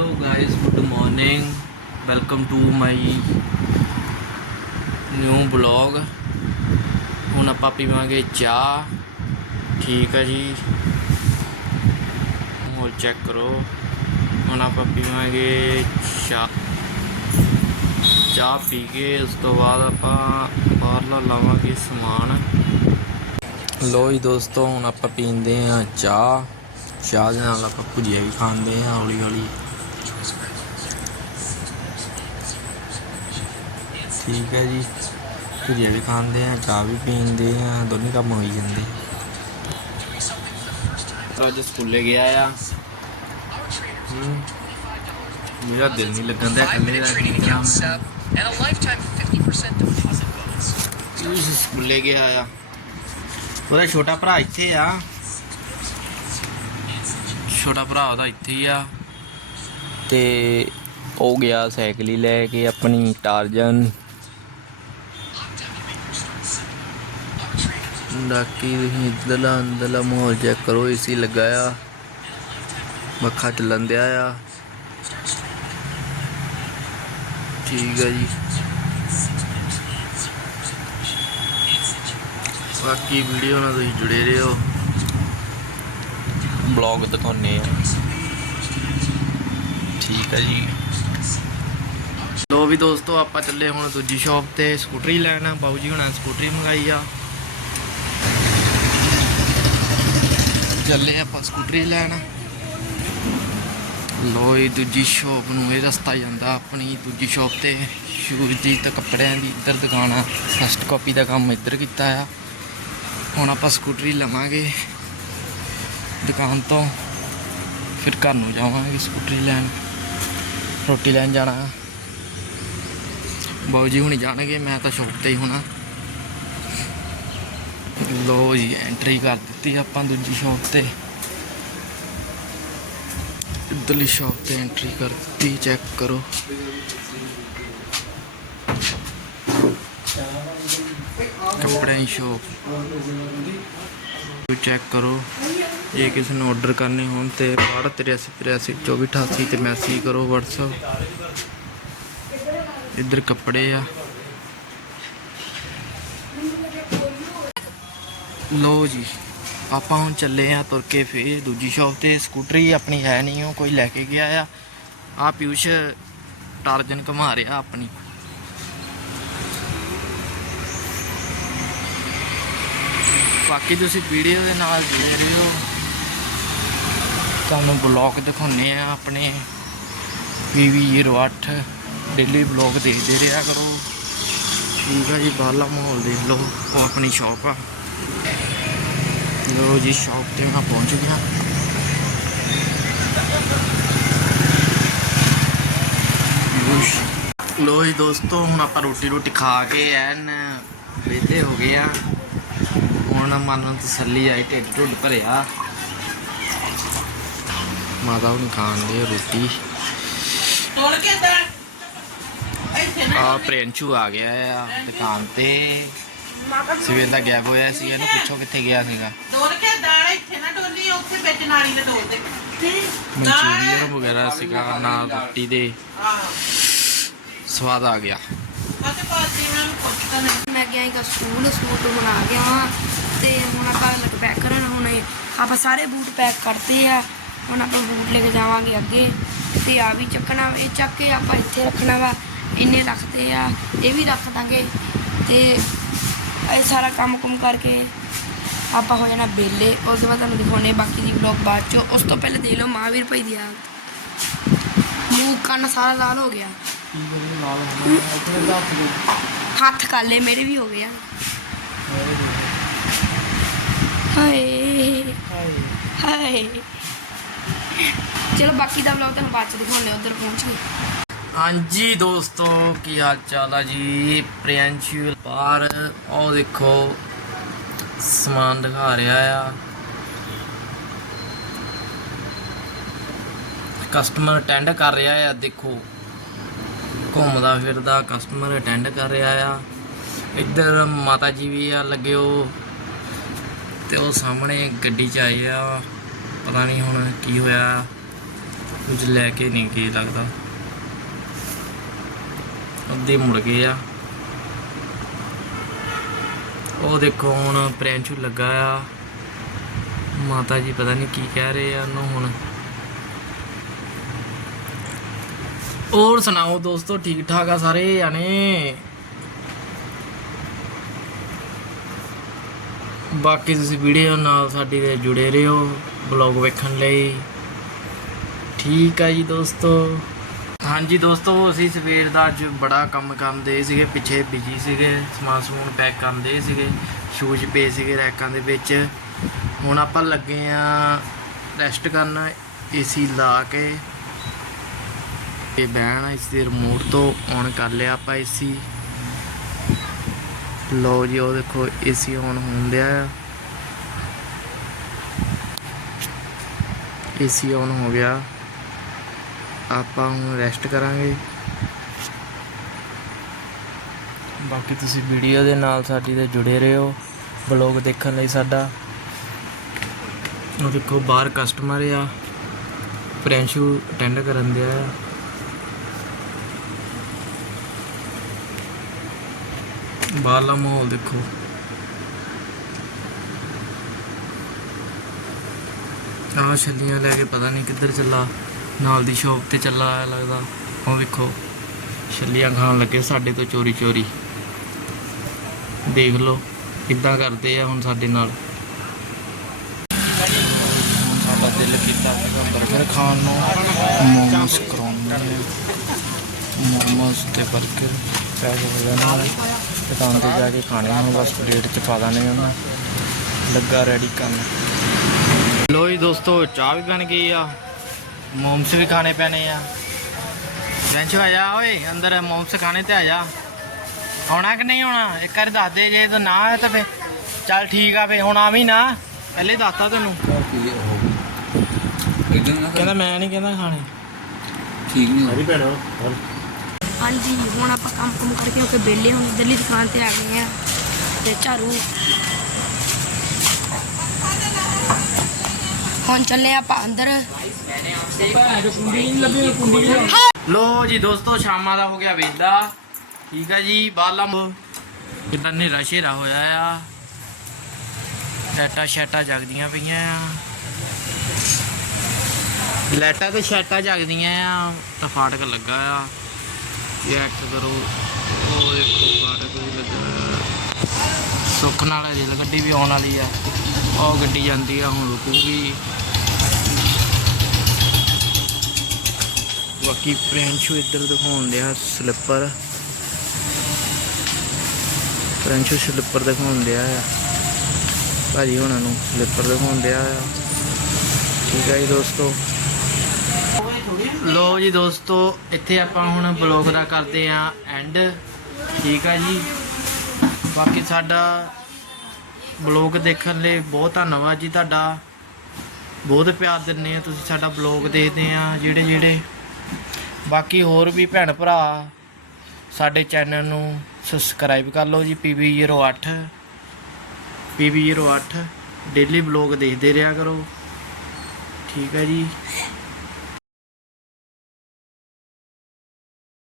Hello guys good morning welcome to my new blog ਹੁਣ ਆਪਾਂ ਪੀਵਾਂਗੇ ਚਾਹ। ਠੀਕ ਹੈ ਜੀ। ਹੋਰ ਚੈੱਕ ਕਰੋ। ਹੁਣ ਆਪਾਂ ਪੀਵਾਂਗੇ ਚਾਹ। ਚਾਹ ਪੀ ਕੇ ਉਸ ਤੋਂ ਬਾਅਦ ਆਪਾਂ ਬਾਹਰਲਾ ਲਾਵਾਂਗੇ ਸਮਾਨ। ਲੋ ਜੀ ਦੋਸਤੋ, ਹੁਣ ਆਪਾਂ ਪੀਂਦੇ ਆ ਚਾਹ। ਚਾਹ ਦੇ ਨਾਲ ਆਪਾਂ ਭੁਜੀਆ ਵੀ ਖਾਂਦੇ ਆ ਹੌਲੀ ਹੌਲੀ ਠੀਕ ਹੈ ਜੀ। ਭੁਜੀਆ ਵੀ ਖਾਂਦੇ ਆ ਚਾਹ ਵੀ ਪੀਂਦੇ ਆ ਦੋਨੇ ਕੰਮ ਹੋਈ ਜਾਂਦੇ। ਅੱਜ ਸਕੂਲੇ ਗਿਆ ਆ। ਮੇਰਾ ਦਿਲ ਨਹੀਂ ਲੱਗਣ ਦਾ ਇਕੱਲੇ ਦਾ ਕੀ ਕਰਾਂ sub, and a lifetime 50% deposit bonus. ਮੈਂ। ਸਕੂਲੇ ਗਿਆ ਆ। ਉਹਦਾ ਛੋਟਾ ਭਰਾ ਇੱਥੇ ਆ। ਛੋਟਾ ਭਰਾ ਉਹਦਾ ਇੱਥੇ ਹੀ ਆ। ਤੇ ਉਹ ਗਿਆ ਸਾਈਕਲ ਹੀ ਲੈ ਕੇ ਆਪਣੀ ਟਾਰਜਨ। ਬਾਕੀ ਤੁਸੀਂ ਇੱਧਰਲਾ ਅੰਦਰਲਾ ਮਾਹੌਲ ਚੈੱਕ ਕਰੋ ਏਸੀ ਲੱਗਾ ਆ ਮੱਖਾ ਚੱਲਣ ਦਿਆ ਆ। ਠੀਕ ਹੈ ਜੀ। ਬਾਕੀ ਵੀਡੀਓ ਨਾਲ ਤੁਸੀਂ ਜੁੜੇ ਰਹੋ। ਬਲੌਗ ਦਿਖਾਉਨੇ ਆ। ਠੀਕ ਹੈ ਜੀ। ਲੋ ਵੀ ਦੋਸਤੋ ਆਪਾਂ ਚੱਲੇ ਹੁਣ ਦੂਜੀ ਸ਼ਾਪ ਤੇ। ਸਕੂਟਰੀ ਲੈਣ। ਬਾਊ ਜੀ ਹੁਣਾਂ ਸਕੂਟਰੀ ਮੰਗਾਈ ਆ। ਚੱਲੇ ਆਪਾਂ ਸਕੂਟਰੀ ਲੈਣ। ਲੋ ਦੂਜੀ ਸ਼ੋਪ ਨੂੰ ਇਹ ਰਸਤਾ ਜਾਂਦਾ ਆਪਣੀ, ਦੂਜੀ ਸ਼ੋਪ ਤੇ ਸ਼ੂਜ਼ ਦੀ ਤੇ ਕੱਪੜਿਆਂ ਦੀ ਇੱਧਰ ਦੁਕਾਨ ਆ। ਫਸਟ ਕਾਪੀ ਦਾ ਕੰਮ ਇੱਧਰ ਕੀਤਾ ਆ। ਹੁਣ ਆਪਾਂ ਸਕੂਟਰੀ ਲਵਾਂਗੇ ਦੁਕਾਨ ਤੋਂ, ਫਿਰ ਘਰ ਨੂੰ ਜਾਵਾਂਗੇ ਸਕੂਟਰੀ ਲੈਣ। ਰੋਟੀ ਲੈਣ ਜਾਣਾ। ਬਾਊ ਜੀ ਹੁਣੀ ਜਾਣਗੇ, ਮੈਂ ਤਾਂ ਸ਼ੋਪ ਤੇ ਹੀ ਹੋਣਾ। ਲੋ ਜੀ ਐਂਟਰੀ ਕਰ ਦਿੱਤੀ ਆਪਾਂ ਦੂਜੀ ਸ਼ੌਪ ਤੇ। ਇੱਧਰਲੀ ਸ਼ੌਪ ਤੇ ਐਂਟਰੀ ਕਰ ਦਿੱਤੀ ਚੈੱਕ ਕਰੋ। ਕੱਪੜਿਆਂ ਦੀ ਸ਼ੌਪ ਚੈੱਕ ਕਰੋ। ਜੇ ਕਿਸੇ ਨੂੰ ਆਰਡਰ ਕਰਨੇ ਹੋਣ ਤੇ 6383 2488 ਤੇ ਮੈਸੇਜ ਕਰੋ WhatsApp ਇੱਧਰ ਕੱਪੜੇ ਆ। ਲੋ ਜੀ, ਆਪਾਂ ਹੁਣ ਚੱਲੇ ਆ ਤੁਰ ਕੇ ਫੇਰ ਦੂਜੀ ਸ਼ਾਪ ਤੇ। ਸਕੂਟਰੀ ਆਪਣੀ ਹੈ ਨਹੀਂ ਉਹ ਕੋਈ ਲੈ ਕੇ ਗਿਆ ਆ। ਆ ਪਿਊਸ਼ ਟਾਰਜਨ ਘੁਮਾ ਰਿਹਾ ਆਪਣੀ। ਬਾਕੀ ਤੁਸੀਂ ਵੀਡੀਓ ਦੇ ਨਾਲ ਜੁੜੇ ਰਹੋ। ਤੁਹਾਨੂੰ ਬਲੌਗ ਦਿਖਾਉਨੇ ਆ ਆਪਣੇ। PV08 ਡੇਲੀ ਬਲੌਗ ਦੇਖਦੇ ਰਿਹਾ ਕਰੋ। ਠੀਕ ਆ ਜੀ ਬਾਹਲਾ ਮਾਹੌਲ ਦੇਖ ਲਓ, ਉਹ ਆਪਣੀ ਸ਼ਾਪ ਆ। ਲੋ ਜੀ ਸ਼ਾਪ ਤੇ ਮੈਂ ਪਹੁੰਚ ਗਿਆ। ਲੋ ਜੀ ਦੋਸਤੋ ਹੁਣ ਆਪਾਂ ਰੋਟੀ ਰੋਟੀ ਖਾ ਕੇ ਐਨ ਵਿਹਲੇ ਹੋ ਗਏ ਆ। ਹੁਣ ਮਨ ਨੂੰ ਤਸੱਲੀ ਆਈ ਢਿੱਡ ਢੁੱਡ ਭਰਿਆ। ਮਾਤਾ ਹੁਣ ਖਾਣ ਦੀ ਰੋਟੀ। ਤੋੜ ਕੇ ਨਾ ਆ ਪ੍ਰਿੰਚੂ ਆ ਗਿਆ ਆ ਦੁਕਾਨ ਤੇ। ਸਵੇਰ ਦਾ ਗੈਪ ਹੋਇਆ ਸੀ ਇਹਨੂੰ ਪੁੱਛੋ ਕਿੱਥੇ ਗਿਆ ਸੀਗਾ। ਤੋੜ ਕੇ ਦਾਲ ਇੱਥੇ ਨਾ ਡੋਲੀ ਉੱਥੇ ਵਿੱਚ ਨਾਲੀ ਦੇ ਤੋੜ ਦੇ। ਮਨਚੂਰੀਅਨ ਵਗੈਰਾ ਸੀਗਾ ਨਾਲ ਰੋਟੀ ਦੇ। ਆਹ ਸਵਾਦ ਆ ਗਿਆ। ਮੈਂ ਪੁੱਛਦਾ ਨਹੀਂ ਮੈਂ ਗਿਆ ਸੀਗਾ ਸਕੂਲ ਸਕੂਲ ਤੋਂ ਹੁਣ ਆ ਗਿਆ ਵਾਂ। ਤੇ ਹੁਣ ਆਪਾਂ ਲੱਗ ਪੈਕ ਕਰਨ ਹੁਣ ਆਪਾਂ ਸਾਰੇ ਬੂਟ ਪੈਕ ਕਰਤੇ ਆ। ਹੁਣ ਆਪਾਂ ਬੂਟ ਲੈ ਕੇ ਜਾਵਾਂਗੇ ਅੱਗੇ। ਤੇ ਆ ਵੀ ਚੱਕਣਾ ਇਹ ਚੱਕ ਕੇ ਆਪਾਂ ਇੱਥੇ ਰੱਖਣਾ ਵਾ। ਇੰਨੇ ਰੱਖਦੇ ਆ ਇਹ ਵੀ ਰੱਖ ਦਾਂਗੇ। ਤੇ ਇਹ ਸਾਰਾ ਕੰਮ ਕੁਮ ਕਰਕੇ ਆਪਾਂ ਹੋ ਜਾਣਾ ਬੇਲੇ ਉਸ ਤੋਂ ਬਾਅਦ ਤੁਹਾਨੂੰ ਦਿਖਾਉਣੇ ਬਾਕੀ ਦੀ ਵਲੌਗ ਬਾਅਦ ਚੋਂ ਉਸ ਤੋਂ ਪਹਿਲੇ ਦੇਖ ਲਓ ਮਹਾਵੀਰ ਭਾਈ ਦੀ ਹਾਲਤ ਮੂੰਹ ਕੰਨ ਸਾਰਾ ਲਾਲ ਹੋ ਗਿਆ ਹੱਥ ਕਾਲੇ ਮੇਰੇ ਵੀ ਹੋ ਗਏ ਆ ਹਾਏ ਹਾਏ ਚਲੋ ਬਾਕੀ ਦਾ ਵਲੌਗ ਤੁਹਾਨੂੰ ਬਾਅਦ ਚ ਦਿਖਾਉਂਦੇ ਉਧਰ ਪਹੁੰਚ ਗਏ ਹਾਂਜੀ ਦੋਸਤੋ, ਕੀ ਹਾਲ ਚਾਲ ਆ ਜੀ? ਪ੍ਰਿੰਚੂ ਬਾਹਰ ਉਹ ਦੇਖੋ, ਸਮਾਨ ਦਿਖਾ ਰਿਹਾ ਆ। ਕਸਟਮਰ ਅਟੈਂਡ ਕਰ ਰਿਹਾ ਆ, ਦੇਖੋ। ਘੁੰਮਦਾ ਫਿਰਦਾ ਕਸਟਮਰ ਅਟੈਂਡ ਕਰ ਰਿਹਾ ਆ। ਇੱਧਰ ਮਾਤਾ ਜੀ ਵੀ ਆ, ਲੱਗੇ ਉਹ। ਤੇ ਉਹ ਸਾਹਮਣੇ ਗੱਡੀ 'ਚ ਆਏ ਆ। ਪਤਾ ਨਹੀਂ ਹੁਣ ਕੀ ਹੋਇਆ। ਕੁਝ ਲੈ ਕੇ ਨਹੀਂ ਗਏ ਲੱਗਦਾ। ਅੱਧੇ ਮੁੜ ਗਏ ਆ। ਉਹ ਦੇਖੋ ਹੁਣ ਪ੍ਰੈਂਚੂ ਲੱਗਾ ਆ। ਮਾਤਾ ਜੀ ਪਤਾ ਨਹੀਂ ਕੀ ਕਹਿ ਰਹੇ ਆ ਉਹਨੂੰ ਹੁਣ। ਹੋਰ ਸੁਣਾਓ ਦੋਸਤੋ ਠੀਕ ਠਾਕ ਆ ਸਾਰੇ ਜਾਣੇ? ਬਾਕੀ ਤੁਸੀਂ ਵੀਡੀਓ ਨਾਲ ਸਾਡੀ ਦੇ ਜੁੜੇ ਰਹੋ ਬਲੌਗ ਵੇਖਣ ਲਈ। ਠੀਕ ਆ ਜੀ ਦੋਸਤੋ। ਹਾਂਜੀ ਦੋਸਤੋ, ਅਸੀਂ ਸਵੇਰ ਦਾ ਅੱਜ ਬੜਾ ਕੰਮ ਕਰਦੇ ਸੀਗੇ, ਪਿੱਛੇ ਬਿਜ਼ੀ ਸੀਗੇ, ਸਮਾਨ ਸਮੂਨ ਪੈਕ ਕਰਦੇ ਸੀਗੇ ਸ਼ੂਜ਼ ਪਏ ਸੀਗੇ ਰੈਕਾਂ ਦੇ ਵਿੱਚ। ਹੁਣ ਆਪਾਂ ਲੱਗੇ ਆ ਰੈਸਟ ਕਰਨ ਏਸੀ ਲਾ ਕੇ ਇਹ ਬਹਿਣ, ਇਸ ਦੇ ਰਿਮੋਟ ਤੋਂ ਔਨ ਕਰ ਲਿਆ ਆਪਾਂ ਏਸੀ ਲੋ ਜੀ, ਉਹ ਦੇਖੋ ਏਸੀ ਔਨ ਹੁੰਦਿਆ ਆ। ਏਸੀ ਔਨ ਹੋ ਗਿਆ। ਆਪਾਂ ਹੁਣ ਰੈਸਟ ਕਰਾਂਗੇ। ਬਾਕੀ ਤੁਸੀਂ ਵੀਡੀਓ ਦੇ ਨਾਲ ਸਾਡੀ ਦੇ ਜੁੜੇ ਰਹੋ। ਬਲੌਗ ਦੇਖਣ ਲਈ ਸਾਡਾ। ਉਹ ਦੇਖੋ, ਬਾਹਰ ਕਸਟਮਰ ਆ। ਪ੍ਰਿੰਸ਼ੂ ਅਟੈਂਡ ਕਰਨ ਦਿਆ ਆ। ਬਾਹਰਲਾ ਮਾਹੌਲ ਦੇਖੋ। ਆਹ ਛੱਲੀਆਂ ਲੈ ਕੇ ਪਤਾ ਨਹੀਂ ਕਿੱਧਰ ਚੱਲਾ। ਨਾਲ ਦੀ ਸ਼ੋਪ ਤੇ ਚੱਲਾ ਆਇਆ ਲੱਗਦਾ। ਉਹ ਵੇਖੋ ਛੱਲੀਆਂ ਖਾਣ ਲੱਗੇ ਸਾਡੇ ਤੋਂ ਚੋਰੀ ਚੋਰੀ। ਦੇਖ ਲਓ ਕਿੱਦਾਂ ਕਰਦੇ ਆ ਹੁਣ ਸਾਡੇ ਨਾਲ। ਸਾਡਾ ਦਿਲ ਕੀਤਾ ਸੀਗਾ 버ਗਰ ਖਾਣ ਨੂੰ। ਮੋਮੋਸ ਕਰਾਉਣੇ ਨੇ ਮੋਮੋਸ ਤੇ 버ਗਰ ਪੈਸੇ ਹੋ ਜਾਣੇ ਦੁਕਾਨ ਤੇ ਜਾ ਕੇ ਖਾਣੇ ਹੁਣ ਬਸ ਪਲੇਟ ਚ ਪਾ ਦਾਣੇ ਉਹਨਾਂ। ਲੱਗਾ ਰੈਡੀ ਕਰਨ। ਲੋ ਜੀ ਦੋਸਤੋ ਚਾਹ ਵੀ ਬਣ ਗਈ ਆ। ਮੋਮਸ ਵੀ ਖਾਣੇ ਪੈਣੇ ਆ। ਬੈਂਚ ਆ ਜਾ ਓਏ ਅੰਦਰ ਮੋਮਸ ਖਾਣੇ ਤੇ ਆ ਜਾ। ਆਉਣਾ ਕਿ ਨਹੀਂ ਆਉਣਾ? ਇੱਕ ਵਾਰ ਦੱਸ ਦੇ ਜੇ ਤਾਂ ਨਾ ਤਾਂ ਫੇ ਚੱਲ ਠੀਕ ਆ ਫੇ ਹੁਣ ਆਵੀਂ ਨਾ। ਪਹਿਲੇ ਦੱਸਤਾ ਤੈਨੂੰ। ਕਹਿੰਦਾ ਮੈਂ ਨਹੀਂ ਕਹਿੰਦਾ ਖਾਣੇ। ਹਾਂਜੀ ਹੁਣ ਆਪਾਂ ਕੰਮ ਕੁਮ ਕਰਕੇ ਉੱਤੇ ਬੇਲੇ ਹੁਣ ਦਿੱਲੀ ਦੁਕਾਨ ਤੇ ਆ ਗਏ ਆ। ਤੇ ਝਾੜੂ ਹੁਣ ਚੱਲੇ ਆਪਾਂ ਅੰਦਰ। ਲੋ ਜੀ ਦੋਸਤੋ, ਸ਼ਾਮਾਂ ਦਾ ਹੋ ਗਿਆ ਵੇਲਾ। ਠੀਕ ਆ ਜੀ ਬਾਲਾ ਕਿਦਾਂ ਹਨੇਰਾ ਸ਼ੇਰਾ ਹੋਇਆ ਆ। ਲੈਟਾਂ ਸ਼ੈਟਾਂ ਜਗਦੀਆਂ ਪਈਆਂ ਆ। ਲੈਟਾਂ ਤੇ ਸ਼ੈਟਾਂ ਜਗਦੀਆਂ ਆ, ਤਾਂ ਫਾਟਕ ਲੱਗਾ ਆ। ਚੈੱਕ ਕਰੋ। ਉਹ ਦੇਖੋ, ਫਾਟਕ ਵੀ ਲੱਗਾ ਸੁੱਖ ਨਾਲ ਰੇਲ ਗੱਡੀ ਵੀ ਆਉਣ ਵਾਲੀ ਆ। ਉਹ ਗੱਡੀ ਜਾਂਦੀ ਆ, ਹੁਣ ਰੁਕੂਗੀ। ਬਾਕੀ ਪ੍ਰਿੰਸ਼ੂ ਇੱਧਰ ਦਿਖਾਉਣ ਦਿਆ ਸਲਿੱਪਰ ਪ੍ਰਿੰਸ਼ੂ ਸਲਿੱਪਰ ਦਿਖਾਉਣ ਦਿਆ ਆ। ਭਾਜੀ ਉਹਨਾਂ ਨੂੰ ਸਲਿੱਪਰ ਦਿਖਾਉਣ ਦਿਆ ਆ। ਠੀਕ ਹੈ ਜੀ ਦੋਸਤੋ। ਲੋ ਜੀ ਦੋਸਤੋ, ਇੱਥੇ ਆਪਾਂ ਹੁਣ ਬਲੌਗ ਦਾ ਕਰਦੇ ਆ ਐਂਡ ਠੀਕ ਆ ਜੀ। ਬਾਕੀ ਸਾਡਾ ਬਲੌਗ ਦੇਖਣ ਲਈ ਬਹੁਤ ਧੰਨਵਾਦ ਜੀ ਤੁਹਾਡਾ। ਬਹੁਤ ਪਿਆਰ ਦਿੰਦੇ ਆ ਤੁਸੀਂ ਸਾਡਾ ਬਲੌਗ ਦੇਖਦੇ ਆ, ਜਿਹੜੇ ਜਿਹੜੇ। ਬਾਕੀ ਹੋਰ ਵੀ ਭੈਣ ਭਰਾ ਸਾਡੇ ਚੈਨਲ ਨੂੰ ਸਬਸਕ੍ਰਾਈਬ ਕਰ ਲਓ ਜੀ PB08 PB08 ਡੇਲੀ ਬਲੌਗ ਦੇਖਦੇ ਰਿਹਾ ਕਰੋ। ਠੀਕ ਹੈ ਜੀ।